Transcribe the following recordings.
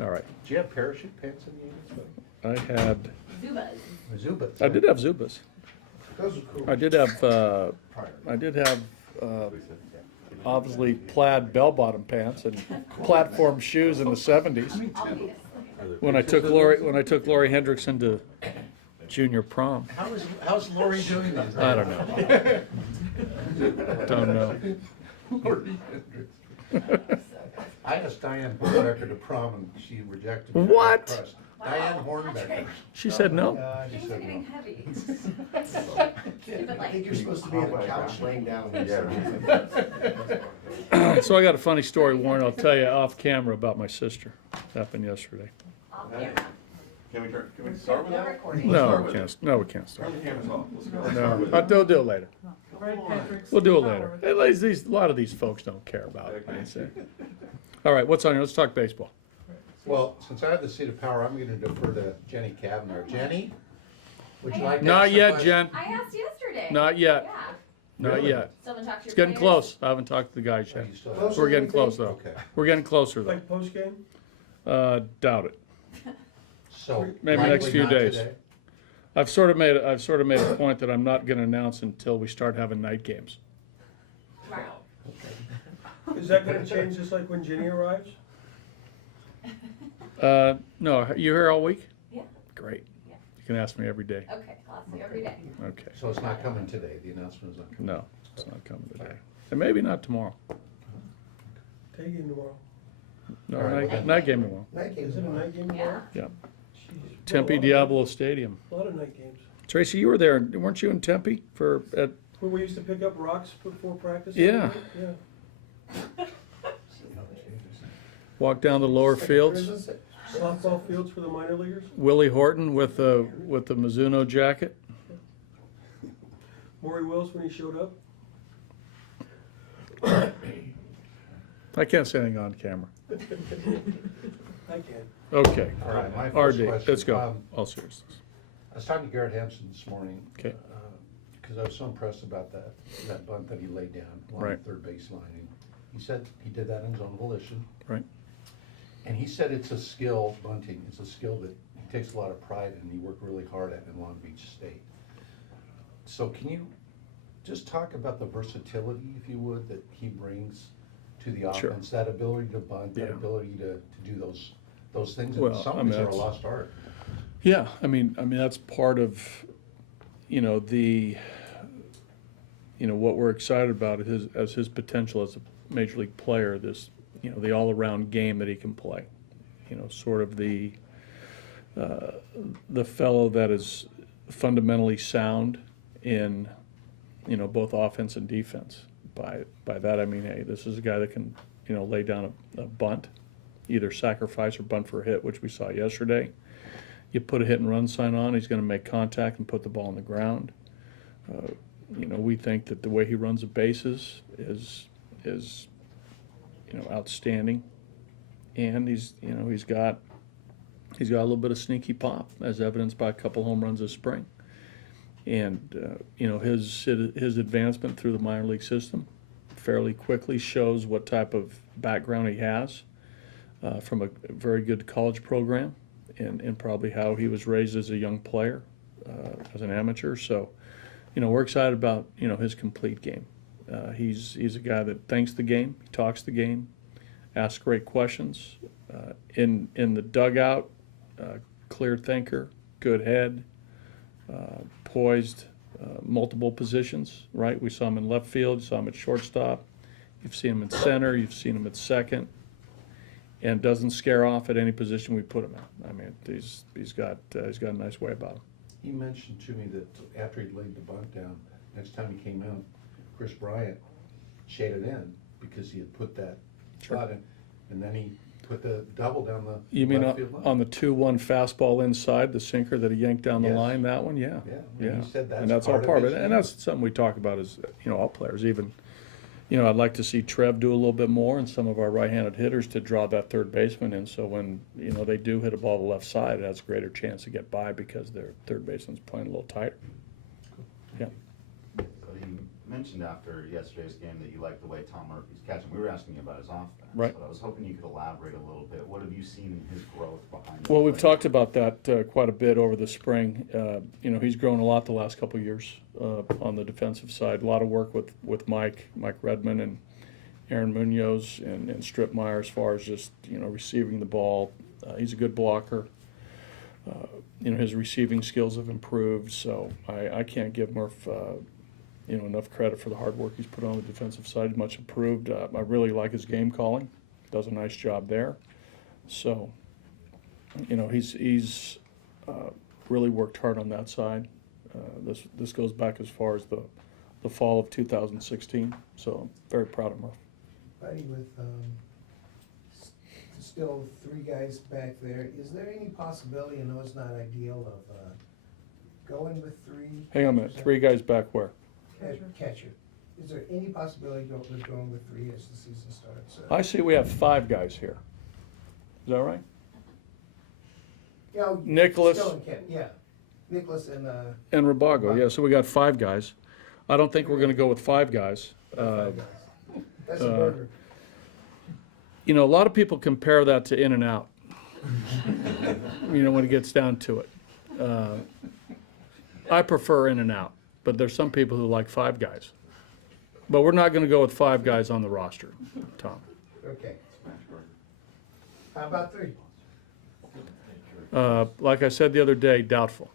All right. Do you have parachute pants in the 80s? I had, Zubas. Zubas. I did have Zubas. Those are cool. I did have, obviously plaid bell-bottom pants and platform shoes in the 70s. When I took Lori Hendrickson to junior prom. How's Lori doing these days? I don't know. Don't know. Lori Hendricks. I asked Diane Hornbecker to prom and she rejected me. What? Crushed. Diane Hornbecker. She said no. She Things are said getting no. heavy. I think you're supposed to be on the couch laying down. So I got a funny story, Warren, I'll tell you off camera about my sister. Happened yesterday. Off camera. Can we start with No that? recording. No, we can't, no, we can't start. Turn the cameras off. Let's go. No, we'll do it later. We'll do it later. At least a lot of these folks don't care about it. I say. All right, what's on here? Let's talk baseball. Well, since I have the seat of power, I'm gonna defer to Jenny Kavner. Jenny, would you like to? Not ask a yet, question? Jen. I asked yesterday. Not yet. Yeah. Not Really? yet. Someone talked to your It's getting players? close. I haven't talked to the guys Oh, yet. you still have- We're getting close though. Okay, We're getting closer though. Like post-game? Doubt it. so. Maybe next likely few not days. today? I've sort of made a point that I'm not gonna announce until we start having night games. Tomorrow. Is that gonna change just like when Ginny arrives? No, you here all week? Yeah. Great. Yeah. You can ask me every day. Okay, I'll ask you every day. Okay. So it's not coming today, the announcement is not coming? No, it's not coming today. And maybe not tomorrow. Day game tomorrow. No, All right, night, well, night game tomorrow. Night Is it a night game Yeah. tomorrow? Yeah. Jeez. Tempe Diablo Stadium. A lot of night games. Tracy, you were there, weren't you in Tempe for, When we used to pick up rocks before practice? Yeah. Yeah. walk down the lower fields? Softball fields for the minor leaguers? Willie Horton with the Mizuno jacket? Maury Wills when he showed up? I can't say anything on camera. I can. Okay. All right, my first RD, question. let's go. All seriousness. I was talking to Garrett Hampson this morning. Okay. Because I was so impressed about that bunt that he laid down along Right. the third baseline. And he said he did that in his own volition. Right. And he said it's a skill, bunting, it's a skill that he takes a lot of pride in, he worked really hard at in Long Beach State. So can you just talk about the versatility, if you would, that he brings to the Sure. offense? That ability to bunt, that Yeah. ability to do those things, Well, and some I of mean, these are a that's- lost art. Yeah, I mean that's part of, what we're excited about is his potential as a major league player. This, the all-around game that he can play. Sort of the fellow that is fundamentally sound in, both offense and defense. By that I mean, hey, this is a guy that can, lay down a bunt, either sacrifice or bunt for a hit, which we saw yesterday. You put a hit and run sign on, he's going to make contact and put the ball on the ground. We think that the way he runs the bases is outstanding, and he's got a little bit of sneaky pop, as evidenced by a couple home runs this spring. And his advancement through the minor league system fairly quickly shows what type of background he has from a very good college program. And probably how he was raised as a young player, as an amateur. So, we're excited about, his complete game. He's a guy that thinks the game, he talks the game, asks great questions. In the dugout, clear thinker, good head, poised, multiple positions, right? We saw him in left field, you saw him at shortstop, you've seen him in center, you've seen him at second. And doesn't scare off at any position we put him in. I mean, he's got a nice way about him. He mentioned to me that after he'd laid the bunt down, next time he came out, Chris Bryant shaded in because he had put that shot in, and then he put the double down the You mean left field line. on the 2-1 fastball inside, the sinker that he yanked down the Yes. line, that one? Yeah. Yeah, and he said that's And that's all part of part of his it. And game. that's something we talk about as, all players. Even, I'd like to see Trev do a little bit more and some of our right-handed hitters to draw that third baseman in. So when, they do hit a ball to the left side, it has a greater chance to get by because their third baseman's playing a little tighter. Yeah. So he mentioned after yesterday's game that you liked the way Tom Murphy's catching. We were asking you about his offense. Right. But I was hoping you could elaborate a little bit. What have you seen in his growth behind? Well, the we've plate? talked about that quite a bit over the spring. He's grown a lot the last couple of years on the defensive side. A lot of work with Mike Redmond and Aaron Munoz and Strip Meyer as far as just, receiving the ball. He's a good blocker. His receiving skills have improved, so I can't give Murph, enough credit for the hard work he's put on the defensive side. Much improved. I really like his game calling. Does a nice job there. So, he's really worked hard on that side. This goes back as far as the fall of 2016. So I'm very proud of Murph. Buddy, with still 3 guys back there, is there any possibility, I know it's not ideal, of going with 3? Hang on a minute. 3 guys back where? Catcher. Is there any possibility of going with 3 as the season starts? I see we have 5 guys here. Is that right? Yeah, Nicholas. Still in yeah. Nicholas and And Rabago, yeah, so we got 5 guys. I don't think we're gonna go with 5 guys. 5 guys. That's a burger. A lot of people compare that to In and Out. When it gets down to it. I prefer In and Out, but there's some people who like 5 guys. But we're not gonna go with 5 guys on the roster, Tom. Okay. How about 3? Like I said the other day, doubtful.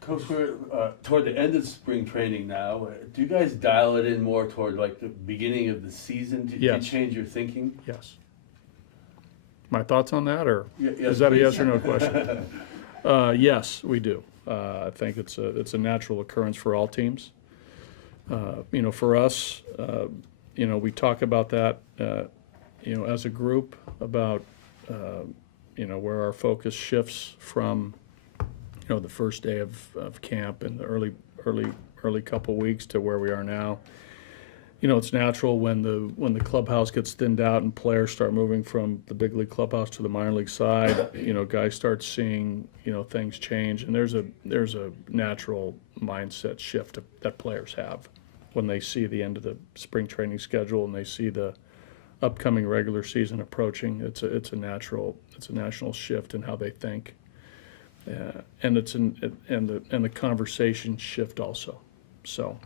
Coach, we're toward the end of spring training now. Do you guys dial it in more toward like the beginning of the season? Do you Yes. change your thinking? Yes. My thoughts on that, or Yes, is that a please. yes or no question? Yes, we do. I think it's a natural occurrence for all teams. For us, we talk about that, as a group about, where our focus shifts from, the first day of camp and the early couple weeks to where we are now. It's natural when the clubhouse gets thinned out and players start moving from the big league clubhouse to the minor league side. Guys start seeing things change, and there's a natural mindset shift that players have when they see the end of the spring training schedule and they see the upcoming regular season approaching. It's a natural shift in how they think, and the conversation shift also. So.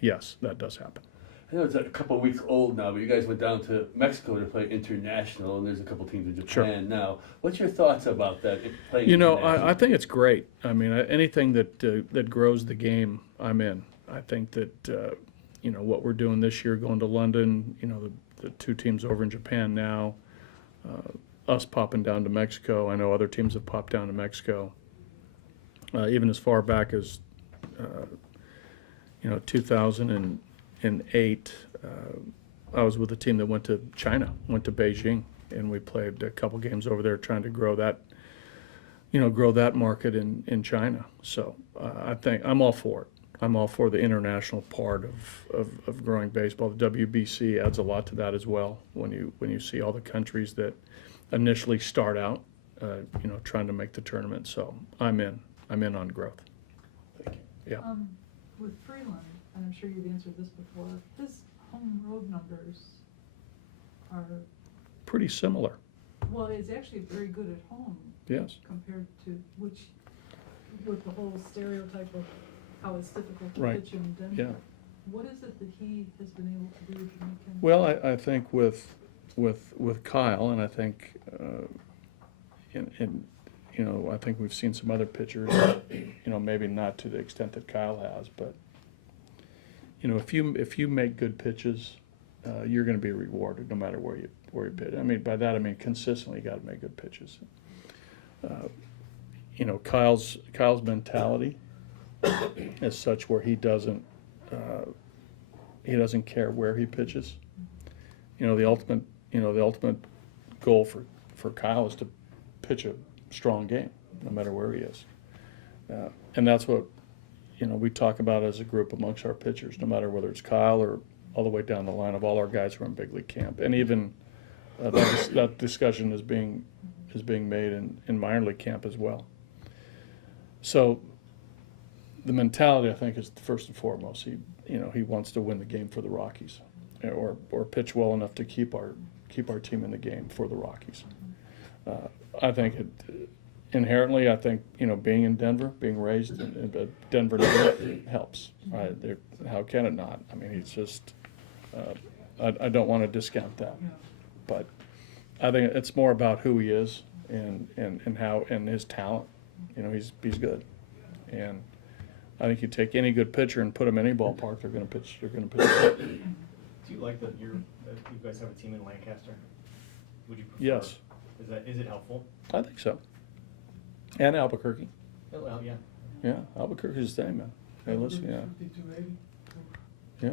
Yes, that does happen. I know it's a couple of weeks old now, but you guys went down to Mexico to play international, and there's a couple teams in Japan Sure. now. What's your thoughts about that? Playing I think it's great. I mean, anything that grows the game, I'm in. I think that what we're doing this year, going to London, the 2 teams over in Japan now, us popping down to Mexico. I know other teams have popped down to Mexico, even as far back as 2008. I was with a team that went to China, went to Beijing, and we played a couple games over there trying to grow that market in China. So I think I'm all for it. I'm all for the international part of growing baseball. The WBC adds a lot to that as well. When you see all the countries that initially start out, trying to make the tournament. So I'm in on growth. Thank you. Yeah. With Freeland, and I'm sure you've answered this before, his home road numbers are, Pretty similar. well, it's actually very good at home Yes. compared to with the whole stereotype of how it's difficult to Right. pitch in Denver. Yeah. What is it that he has been able to do to make him? Well, I think with Kyle, and I think, I think we've seen some other pitchers, maybe not to the extent that Kyle has, but, if you make good pitches, you're going to be rewarded no matter where you pitch. I mean, by that I mean consistently you got to make good pitches. Kyle's mentality is such where he doesn't care where he pitches. The ultimate goal for Kyle is to pitch a strong game, no matter where he is. And that's what, we talk about as a group amongst our pitchers, no matter whether it's Kyle or all the way down the line of all our guys who are in big league camp. And even that discussion is being made in minor league camp as well. So, the mentality, I think, is first and foremost. He wants to win the game for the Rockies, or pitch well enough to keep our team in the game for the Rockies. I think inherently, I think being in Denver, being raised in Denver helps. Right? How can it not? I mean, he's just. I don't want to discount that, but I think it's more about who he is and how and his talent. He's good, and I think you take any good pitcher and put him in any ballpark, they're going to pitch. They're going to pitch. Do you like that you guys have a team in Lancaster? Would you prefer? Yes, Is it helpful? I think so. And Albuquerque. Oh, well, yeah. Yeah, Albuquerque's the same, man. Hey, listen, yeah, 5280. yeah.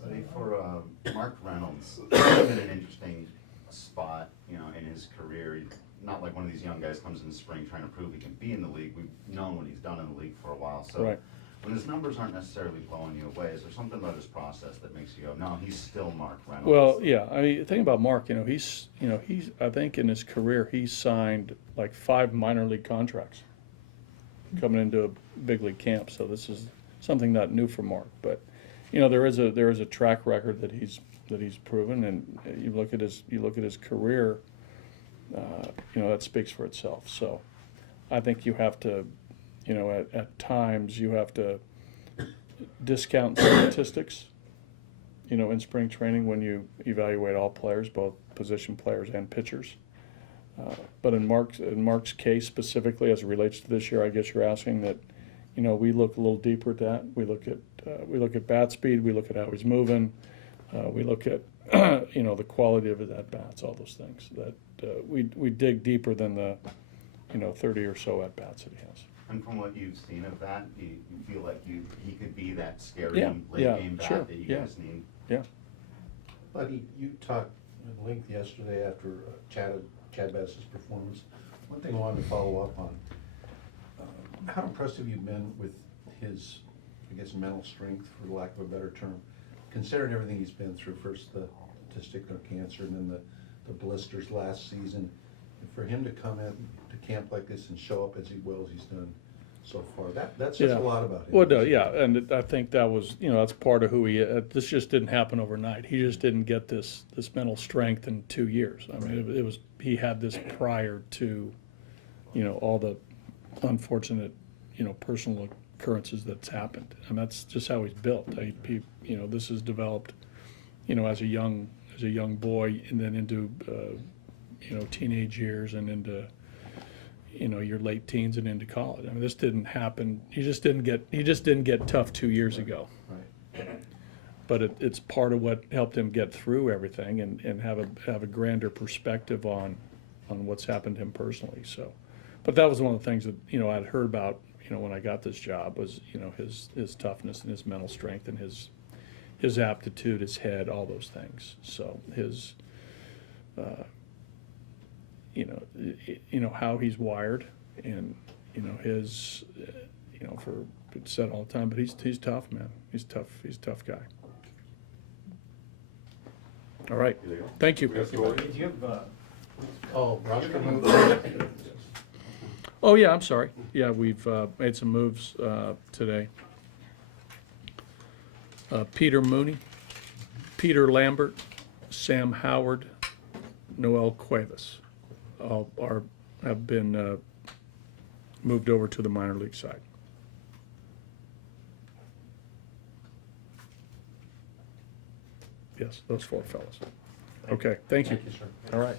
But for Mark Reynolds, he's been an interesting spot, in his career. He's not like one of these young guys comes in the spring trying to prove he can be in the league. We've known what he's done in the league for a while. So Right. when his numbers aren't necessarily blowing you away, is there something about his process that makes you go, no, he's still Mark Reynolds? Well, yeah. I mean, the thing about Mark, he's I think in his career he's signed like 5 minor league contracts coming into a big league camp. So this is something not new for Mark, but there is a track record that he's proven, and you look at his career, that speaks for itself. So I think you have to, at times you have to discount statistics, in spring training when you evaluate all players, both position players and pitchers. But in Mark's case specifically, as it relates to this year, I guess you're asking that, we look a little deeper at that. We look at bat speed. We look at how he's moving. We look at the quality of his at bats, all those things. That we dig deeper than the 30 or so at bats that he has. And from what you've seen of that, you feel like he could be that scary Yeah, late yeah, game bat sure, that you yeah. guys need. Yeah. Buddy, you talked at length yesterday after Chad Bass's performance. One thing I wanted to follow up on, how impressed have you been with his, I guess, mental strength, for lack of a better term, considering everything he's been through, first the testicular cancer and then the blisters last season, and for him to come in to camp like this and show up as well as he's done so far, that says a lot about him. Well, no, yeah, and I think that was, that's part of who he is. This just didn't happen overnight. He just didn't get this mental strength in 2 years. I mean, he had this prior to, all the unfortunate, personal occurrences that's happened. And that's just how he's built. This is developed, as a young boy, and then into, teenage years and into, your late teens and into college. I mean, this didn't happen. He just didn't get tough 2 years ago. Right. But it's part of what helped him get through everything and have a grander perspective on what's happened to him personally. So, but that was one of the things that I'd heard about when I got this job was his toughness and his mental strength and his aptitude, his head, all those things. So his how he's wired, and his for it's said all the time, but he's tough, man. He's tough. He's a tough guy. All right, thank you. We have to Do you have, Oh, Roscoe moved. Oh yeah, I'm sorry. Yeah, we've made some moves today. Peter Mooney, Peter Lambert, Sam Howard, Noel Cuevas, all have been moved over to the minor league side. Yes, those 4 fellows. Okay, thank you. Thank you, sir. All right.